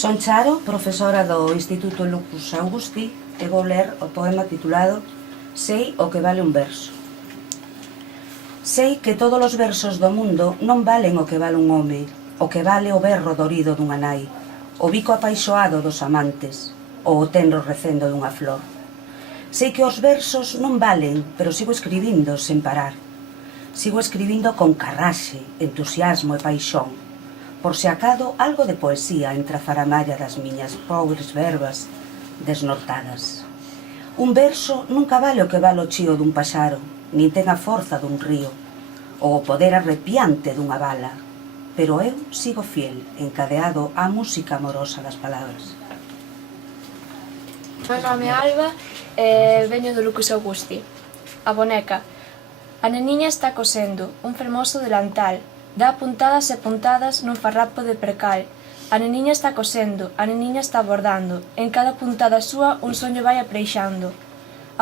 Son Charo, profesora do Instituto Lucus Augusti, e vou ler o poema titulado Sei o que vale un verso. Sei que todos os versos do mundo non valen o que vale un home, o que vale o berro dorido dunha nai, o bico apaixoado dos amantes, ou o tenro recendo dunha flor. Sei que os versos non valen, pero sigo escribindo sen parar. Sigo escribindo con carraxe, entusiasmo e paixón, por se acado algo de poesía entre a faramalla das miñas pobres verbas desnortadas. Un verso nunca vale o que vale o chío dun paxaro, nin ten a forza dun río, ou o poder arrepiante dunha bala, pero eu sigo fiel, encadeado á música amorosa das palabras. Meu nome é Alba e veño do Lucus Augusti. A boneca. A neniña está cosendo un fermoso delantal. Dá puntadas e puntadas nun farrapo de percal. A neniña está cosendo, a neniña está bordando. En cada puntada súa un soño vai apreixando.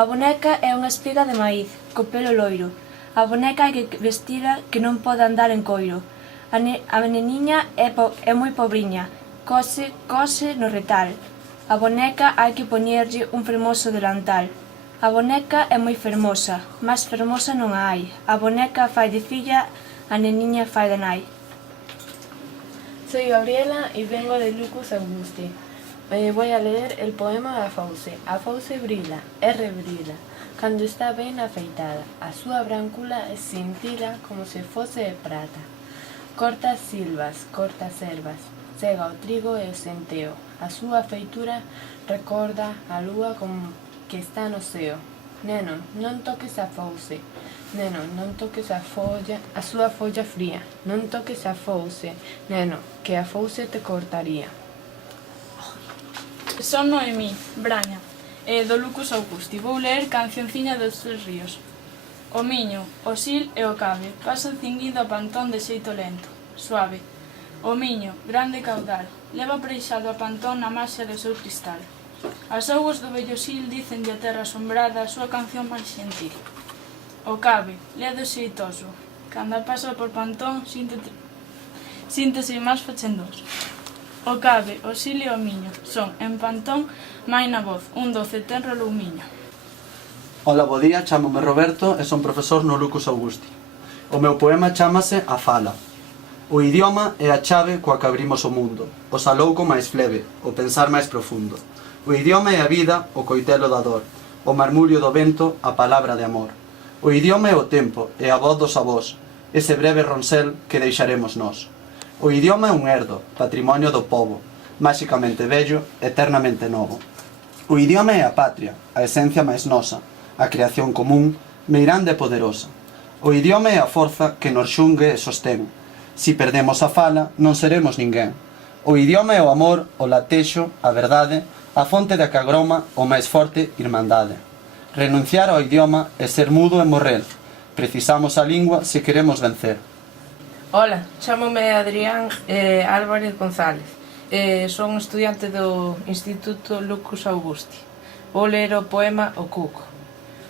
A boneca é unha espiga de maíz, co pelo loiro. A boneca hai que vestila que non pode andar en coiro. A neniña é moi pobriña, cose no retal. A boneca hai que poñerlle un fermoso delantal. A boneca é moi fermosa, máis fermosa non a hai. A boneca fai de filla, a neniña fai de nai. Soy Gabriela y vengo de Lucus Augusti. Voy a leer el poema A Fauce. A Fauce brila, rebrila, cando está ben afeitada. A súa brancula cintila como se fose de prata. Corta silvas, corta servas, cega o trigo e o centeo. A súa feitura recorda a lúa como que está no ceo. Neno, non toques a fauce. Neno, non toques a súa folla fría. Non toques a fauce. Neno, que a fauce te cortaría. Son Noemí, Braña, do Lucus Augusti. Vou ler Cancionciña dos Tres Ríos. O miño, o sil e o cabe pasan cinguido a pantón de xeito lento, suave. O miño, grande caudal, leva preixado a pantón na maxia do seu cristal. As augas do vello sil dicenlle a terra asombrada a súa canción máis xentil. O cabe, ledo xeitoso, cando pasa por pantón síntese máis fachendoso. O cabe, o sil e o miño son, en pantón, mai na voz, un doce tenro loumiño. Ola, bo día, chámome Roberto e son profesor no Lucus Augusti. O meu poema chámase A Fala. O idioma é a chave coa que abrimos o mundo, o salouco máis fleve, o pensar máis profundo. O idioma é a vida, o coitelo da dor, o marmurio do vento, a palabra de amor. O idioma é o tempo, é a voz dos avós, ese breve ronsel que deixaremos nós. O idioma é un herdo, patrimonio do povo, máxicamente vello, eternamente novo. O idioma é a patria, a esencia máis nosa, a creación común, meirande e poderosa. O idioma é a forza que nos xungue e sostén. Si perdemos a fala, non seremos ninguén. O idioma é o amor, o latexo, a verdade, a fonte da que agroma o máis forte irmandade. Renunciar ao idioma é ser mudo e morrer. Precisamos a lingua se queremos vencer. Hola, chámome Adrián Álvarez González. Son estudiante do Instituto Lucus Augusti. Vou ler o poema O Cuco.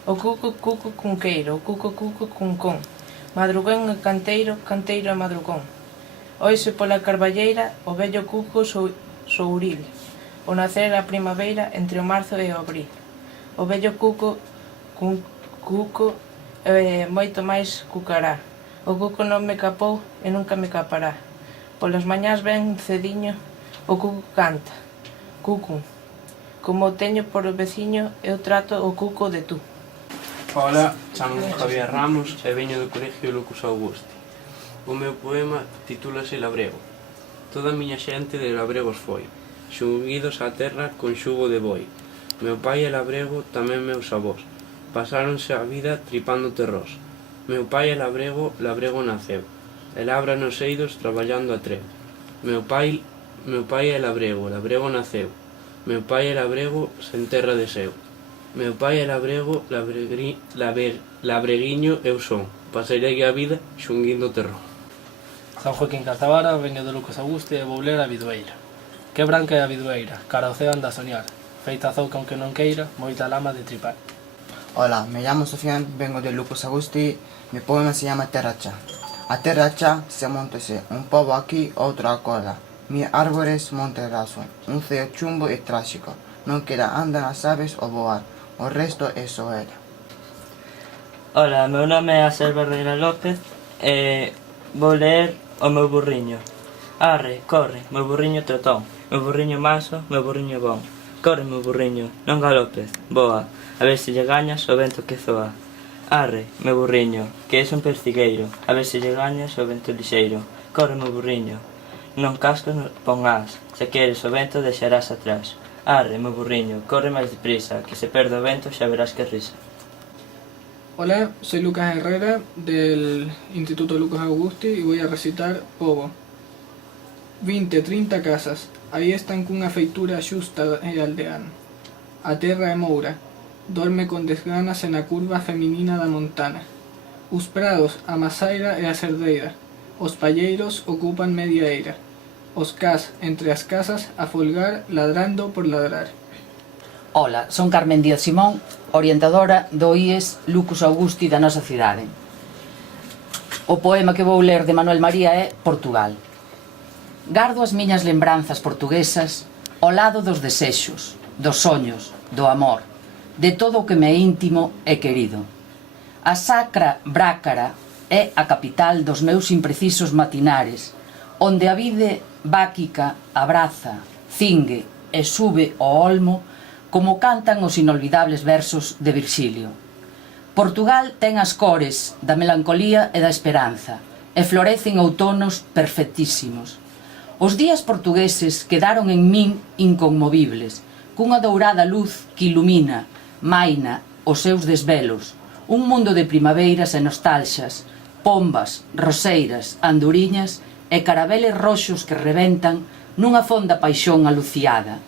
O cuco, cuco, cunqueiro, o cuco, cuco, cuncón. Madrugón e canteiro, canteiro e madrugón. Oise pola carballeira o vello cuco souril. O nacer a primavera entre o marzo e o abril. O vello cuco, cuco, moito máis cucará. O cuco non me capou e nunca me capará. Polas mañás ben cediño, o cuco canta. Cucu. Como teño por veciño, eu trato o cuco de tú. Ola, chamo Javier Ramos e veño do Colegio Lucus Augusti. O meu poema titúlase Labrego. Toda a miña xente de labregos foi, xunguidos á terra con xugo de boi. Meu pai é labrego, tamén meus avós, pasáronse a vida tripando terrós. Meu pai é labrego, labrego naceu, e labra nos eidos traballando a treo. Meu pai é labrego, labrego naceu, meu pai é labrego, sen terra de seu. Meu pai é labrego, labreguiño eu son, paseirei a vida xunguindo terror. San Joaquín Cazabara, veño do Lucus Augusti e vou ler a Bidueira. Que branca é a bidueira, cara ao ceo anda a soñar, feita azouca aunque non queira, moita lama de tripar. Hola, me llamo Sofian, vengo de Lucus Augusti, mi poema se llama Terracha. A Terracha se montese un pobo aquí, outro acolá. Mis árboles monte raso, un feo chumbo e tráxico. Non queda andan as aves ou voar, o resto é só ela. Ola, meu nome é Axel Barreira López e vou ler o meu burriño. Arre, corre, meu burriño trotón, meu burriño manso, meu burriño bon. Corre, meu burriño, non galopes, boa, a ver se lle gañas o vento que zoa. Arre, meu burriño, que és un percigueiro, a ver se lle gañas o vento lixeiro. Corre, meu burriño, non cascos pon as, se queres o vento deixarás atrás. Arre, meu burriño, corre máis deprisa, que se perde o vento xa verás que risa. Hola, soy Lucas Herrera del Instituto Lucas Augusti y voy a recitar Pobo. 20-30 casas, aí están cunha feitura xusta e aldeana. A terra é moura, dorme con desganas e na curva feminina da montana. Os prados, a masaira e a cerdeira, os palleiros ocupan media eira. Os cas entre as casas a folgar ladrando por ladrar. Ola, son Carmen Díaz Simón, orientadora do IES Lucus Augusti da nosa cidade. O poema que vou ler de Manuel María é Portugal. Gardo as miñas lembranzas portuguesas ao lado dos desexos, dos soños, do amor, de todo o que me é íntimo e querido. A sacra Brácara é a capital dos meus imprecisos matinares, onde a vide báquica abraza, cingue e sube ao olmo como cantan os inolvidables versos de Virxilio. Portugal ten as cores da melancolía e da esperanza e florecen outonos perfectísimos. Os días portugueses quedaron en min inconmovibles, cunha dourada luz que ilumina, maina os seus desvelos, un mundo de primaveras e nostalxas, pombas, roseiras, anduriñas e carabeles roxos que rebentan nunha fonda paixón aluciada.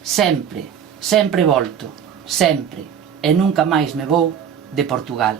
Sempre, sempre volto, sempre, e nunca máis me vou de Portugal.